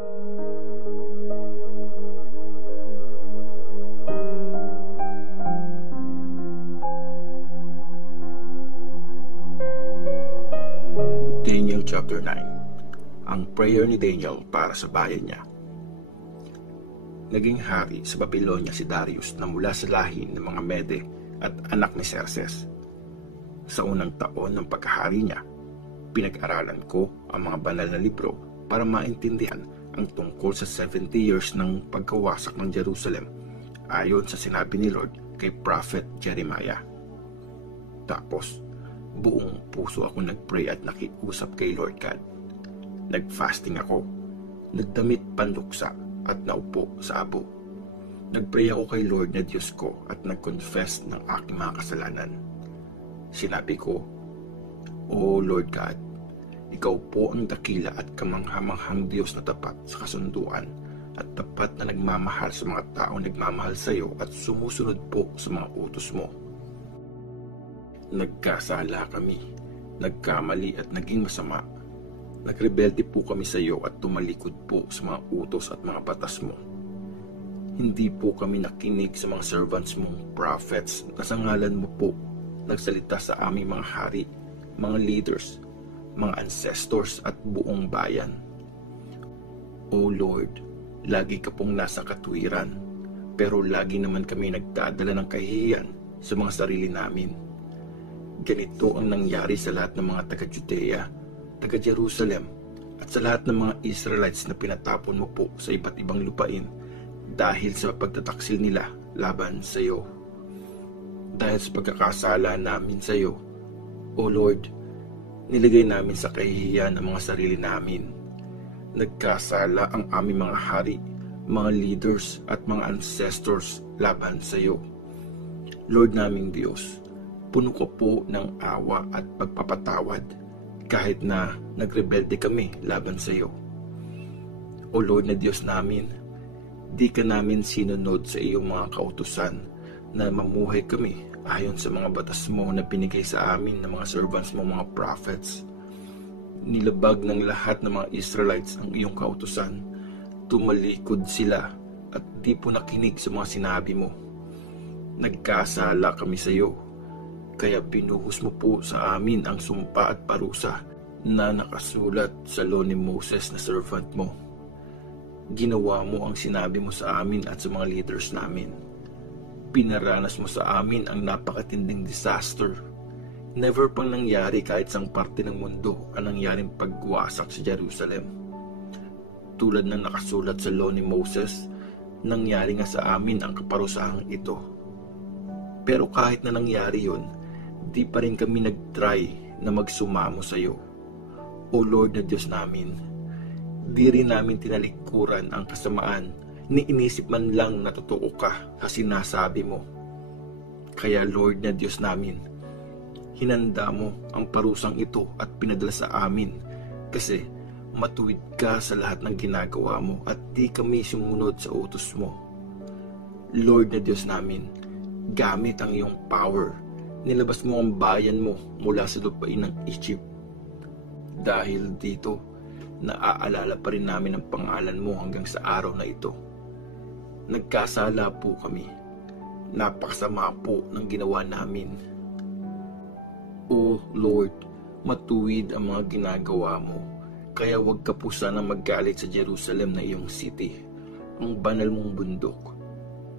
Daniel chapter 9. Ang prayer ni Daniel para sa bayan niya. Naging hari sa Babylonia si Darius na mula sa lahi ng mga Mede at anak ni Xerxes. Sa unang taon ng pagkahari niya, pinag-aralan ko ang mga banal na libro para maintindihan ang tungkol sa 70 years ng pagkawasak ng Jerusalem ayon sa sinabi ni Lord kay Prophet Jeremiah. Tapos, buong puso ako nagpray at nakiusap kay Lord God. Nag-fasting ako, nagdamit panduksa at naupo sa abo. Nagpray ako kay Lord na Diyos ko at nag-confess ng aking mga kasalanan. Sinabi ko, O Lord God, Ikaw po ang dakila at kamanghamanghang Diyos na tapat sa kasunduan at tapat na nagmamahal sa mga taong nagmamahal sa iyo at sumusunod po sa mga utos mo. Nagkasala kami, nagkamali at naging masama. Nagrebelde po kami sa iyo at tumalikod po sa mga utos at mga batas mo. Hindi po kami nakinig sa mga servants mong prophets na sa ngalan mo po nagsalita sa aming mga hari, mga leaders, mga ancestors at buong bayan. O Lord, lagi ka pong nasa katuwiran, pero lagi naman kami nagdadala ng kahihiyan sa mga sarili namin. Ganito ang nangyari sa lahat ng mga taga-Judea, taga-Jerusalem, at sa lahat ng mga Israelites na pinatapon mo po sa iba't ibang lupain dahil sa pagtataksil nila laban sa iyo. Dahil sa pagkakasala namin sa iyo, O Lord, nilagay namin sa kahihiyan ang mga sarili namin. Nagkasala ang aming mga hari, mga leaders at mga ancestors laban sa iyo. Lord naming Diyos, puno ko po ng awa at pagpapatawad kahit na nagrebelde kami laban sa iyo. O Lord na Diyos namin, di ka namin sinunod sa iyong mga kautusan na mamuhay kami ayon sa mga batas mo na binigay sa amin ng mga servants mo, mga prophets. Nilabag ng lahat ng mga Israelites ang iyong kautusan. Tumalikod sila at di po nakinig sa mga sinabi mo. Nagkasala kami sa iyo, kaya binuhos mo po sa amin ang sumpa at parusa na nakasulat sa law ni Moses na servant mo. Ginawa mo ang sinabi mo sa amin at sa mga leaders namin. Pinaranas mo sa amin ang napakatinding disaster. Never pang nangyari kahit sang parte ng mundo ang nangyaring pagwasak sa Jerusalem. Tulad ng nakasulat sa law ni Moses, nangyari nga sa amin ang kaparusahang ito. Pero kahit na nangyari yon, di pa rin kami nag-try na magsumamo sa iyo. O Lord na Diyos namin, di rin namin tinalikuran ang kasamaan ni inisip man lang na totoo ka sa sinasabi mo. Kaya Lord na Diyos namin, hinanda mo ang parusang ito at pinadala sa amin kasi matuwid ka sa lahat ng ginagawa mo at di kami sumunod sa utos mo. Lord na Diyos namin, gamit ang iyong power, nilabas mo ang bayan mo mula sa lupain ng Egypt. Dahil dito, naaalala pa rin namin ang pangalan mo hanggang sa araw na ito. Nagkasala po kami. Napakasama po ng ginawa namin. O Lord, matuwid ang mga ginagawa mo. Kaya huwag ka po sanang magalit sa Jerusalem na iyong city, ang banal mong bundok.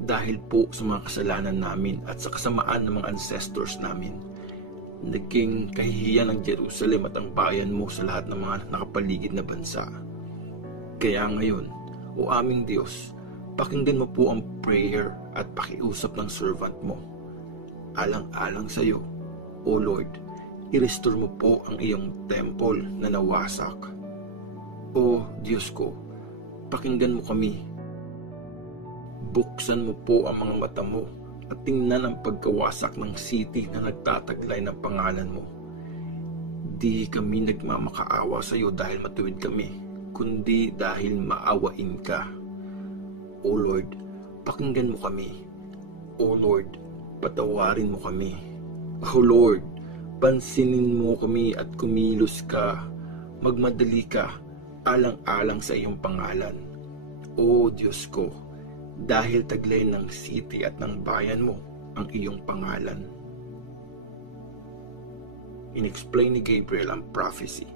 Dahil po sa mga kasalanan namin at sa kasamaan ng mga ancestors namin, naging kahihiyan ang Jerusalem at ang bayan mo sa lahat ng mga nakapaligid na bansa. Kaya ngayon, o aming Diyos, pakinggan mo po ang prayer at pakiusap ng servant mo. Alang-alang sa iyo, O Lord, i-restore mo po ang iyong temple na nawasak. O Diyos ko, pakinggan mo kami. Buksan mo po ang mga mata mo at tingnan ang pagkawasak ng city na nagtataglay ng pangalan mo. Di kami nagmamakaawa sa iyo dahil matuwid kami, kundi dahil maawain ka. O Lord, pakinggan mo kami. O Lord, patawarin mo kami. O Lord, pansinin mo kami at kumilos ka. Magmadali ka alang-alang sa iyong pangalan. O Diyos ko, dahil taglay ng city at ng bayan mo ang iyong pangalan. In-explain ni Gabriel ang prophecy.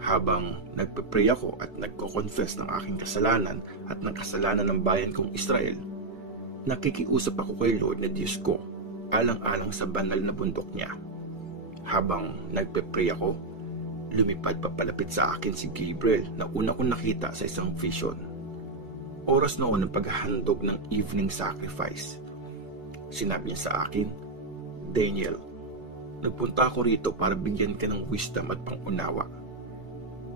Habang nagpe-pray ako at nagko-confess ng aking kasalanan at ng kasalanan ng bayan kong Israel, nakikiusap ako kay Lord na Diyos ko, alang-alang sa banal na bundok niya. Habang nagpe-pray ako, lumipad papalapit sa akin si Gabriel na una kong nakita sa isang vision. Oras noon ng paghahandog ng evening sacrifice. Sinabi niya sa akin, Daniel, nagpunta ako rito para bigyan ka ng wisdom at pangunawa.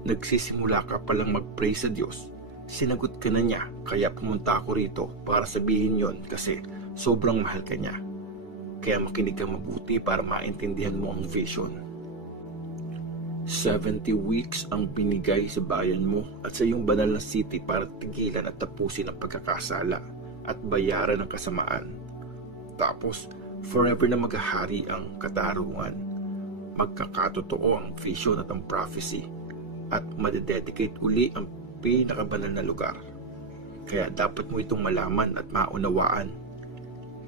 Nagsisimula ka palang mag-pray sa Diyos. Sinagot ka na niya, kaya pumunta ako rito para sabihin yon kasi sobrang mahal ka niya. Kaya makinig ka mabuti para maintindihan mo ang vision. 70 weeks ang binigay sa bayan mo at sa iyong banal na city para tigilan at tapusin ang pagkakasala at bayaran ng kasamaan. Tapos, forever na maghahari ang katarungan. Magkakatotoo ang vision at ang prophecy at madededicate uli ang pinakabanal na lugar. Kaya dapat mo itong malaman at maunawaan.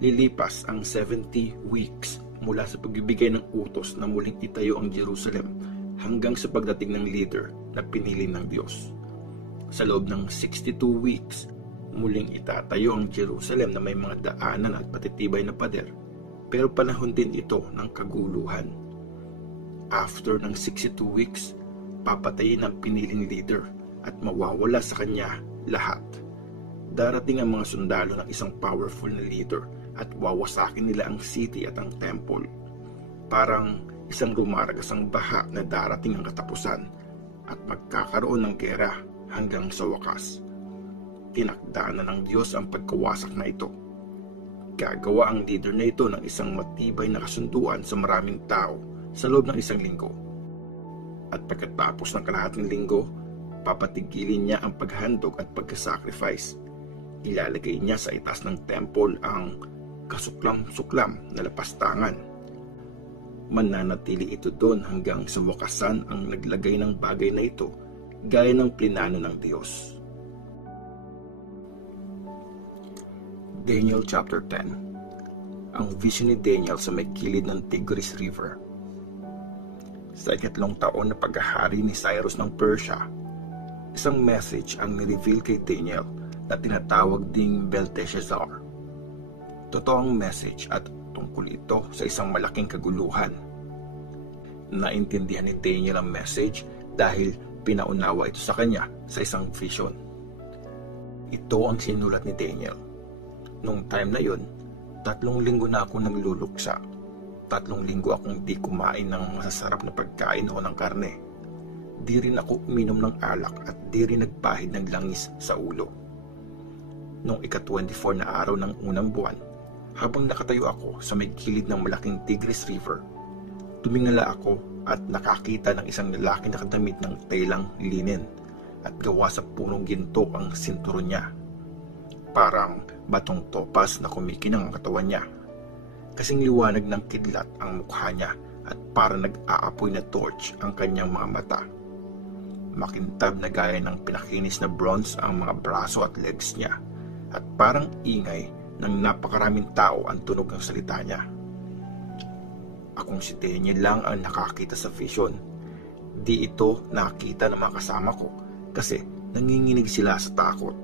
Lilipas ang 70 weeks mula sa pagbibigay ng utos na muling itayo ang Jerusalem hanggang sa pagdating ng leader na pinili ng Diyos. Sa loob ng 62 weeks, muling itatayo ang Jerusalem na may mga daanan at patitibay na pader, pero panahon din ito ng kaguluhan. After ng 62 weeks, papatayin ang piniling leader at mawawala sa kanya lahat. Darating ang mga sundalo ng isang powerful na leader at wawasakin nila ang city at ang temple. Parang isang rumaragasang baha na darating ang katapusan at magkakaroon ng gera hanggang sa wakas. Tinakdaan na ng Diyos ang pagkawasak na ito. Gagawa ang leader na ito ng isang matibay na kasunduan sa maraming tao sa loob ng isang linggo. At pagkatapos ng kalahating linggo, papatigilin niya ang paghandog at pagkasacrifice. Ilalagay niya sa itaas ng temple ang kasuklam-suklam na lapastangan. Mananatili ito doon hanggang sa wakasan ang naglagay ng bagay na ito gaya ng plinano ng Diyos. Daniel chapter 10. Ang vision ni Daniel sa may kilid ng Tigris River. Sa ikatlong taon na paghahari ni Cyrus ng Persia, isang message ang nireveal kay Daniel na tinatawag ding Belteshazzar. Totoong message at tungkol ito sa isang malaking kaguluhan. Naintindihan ni Daniel ang message dahil pinaunawa ito sa kanya sa isang vision. Ito ang sinulat ni Daniel. Nung time na yun, 3 linggo na ako nagluluksa. 3 linggo akong di kumain ng masasarap na pagkain o ng karne. Di rin ako uminom ng alak at di rin nagpahid ng langis sa ulo. Nung ika-24 na araw ng unang buwan, habang nakatayo ako sa may gilid ng malaking Tigris River, tumingala ako at nakakita ng isang lalaki na nakadamit ng telang linen at gawa sa punong ginto ang sinturon niya. Parang batong topas na kumikinang ang katawan niya. Kasing liwanag ng kidlat ang mukha niya at parang nag-aapoy na torch ang kanyang mga mata. Makintab na gaya ng pinakinis na bronze ang mga braso at legs niya at parang ingay ng napakaraming tao ang tunog ng salita niya. Akong si Daniel lang ang nakakita sa vision. Di ito nakita ng mga kasama ko kasi nanginginig sila sa takot.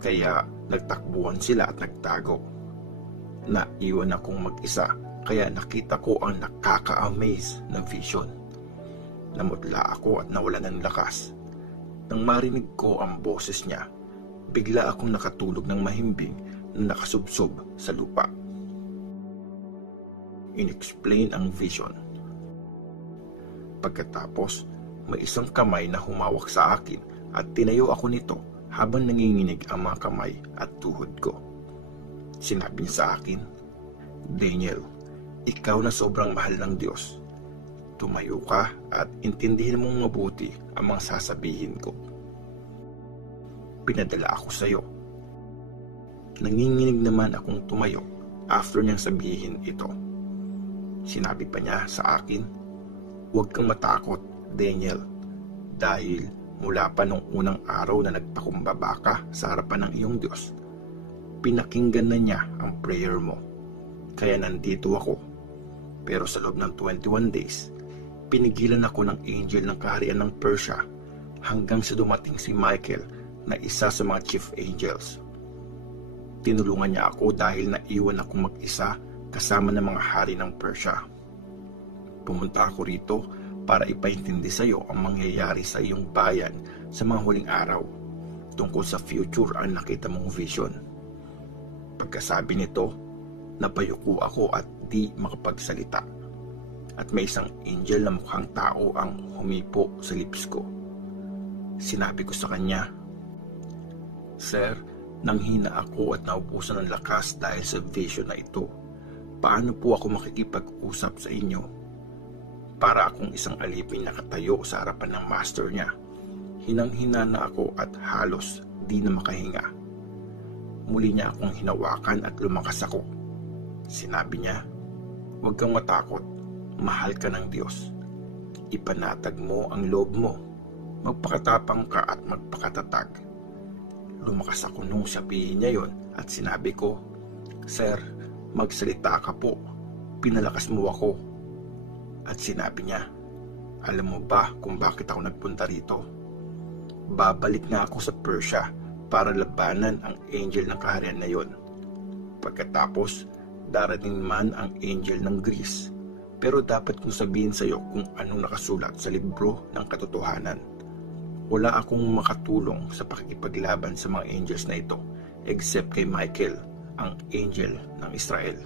Kaya nagtakbuhan sila at nagtago. Naiwan akong mag-isa kaya nakita ko ang nakaka-amaze na vision. Namutla ako at nawalan ng lakas. Nang marinig ko ang boses niya, bigla akong nakatulog ng mahimbing na nakasubsob sa lupa. In-explain ang vision. Pagkatapos, may isang kamay na humawak sa akin at tinayo ako nito habang nanginginig ang mga kamay at tuhod ko. Sinabi niya sa akin, Daniel, ikaw na sobrang mahal ng Diyos. Tumayo ka at intindihin mong mabuti ang mga sasabihin ko. Pinadala ako sa iyo. Nanginginig naman akong tumayo after niyang sabihin ito. Sinabi pa niya sa akin, huwag kang matakot, Daniel, Dahil mula pa nung unang araw na nagpakumbaba ka sa harapan ng iyong Diyos, pinakinggan na niya ang prayer mo. Kaya nandito ako. Pero sa loob ng 21 days, pinigilan ako ng angel ng kaharian ng Persia hanggang sa dumating si Michael na isa sa mga chief angels. Tinulungan niya ako dahil naiwan akong mag-isa kasama ng mga hari ng Persia. Pumunta ako rito para ipaintindi sa iyo ang mangyayari sa iyong bayan sa mga huling araw tungkol sa future ang nakita mong vision. Pagkasabi nito, napayuko ako at di makapagsalita. At may isang angel na mukhang tao ang humipo sa lips ko. Sinabi ko sa kanya, "Sir, nanghina ako at naubusan ng lakas dahil sa vision na ito. Paano po ako makikipag-usap sa inyo?" Para akong isang alipin nakatayo sa harapan ng master niya. Hinang-hina na ako at halos di na makahinga. Muli niya akong hinawakan at lumakas ako. Sinabi niya, "Huwag kang matakot. Mahal ka ng Diyos. Ipanatag mo ang loob mo. Magpakatapang ka at magpakatatag." Lumakas ako nung sabihin niya yon at sinabi ko, "Sir, magsalita ka po. Pinalakas mo ako." At sinabi niya, "Alam mo ba kung bakit ako nagpunta rito? Babalik na ako sa Persia para labanan ang angel ng kaharian na yon. Pagkatapos, darating man ang angel ng Greece. Pero dapat kong sabihin sa iyo kung anong nakasulat sa libro ng katotohanan. Wala akong makatulong sa pakikipaglaban sa mga angels na ito except kay Michael, ang angel ng Israel."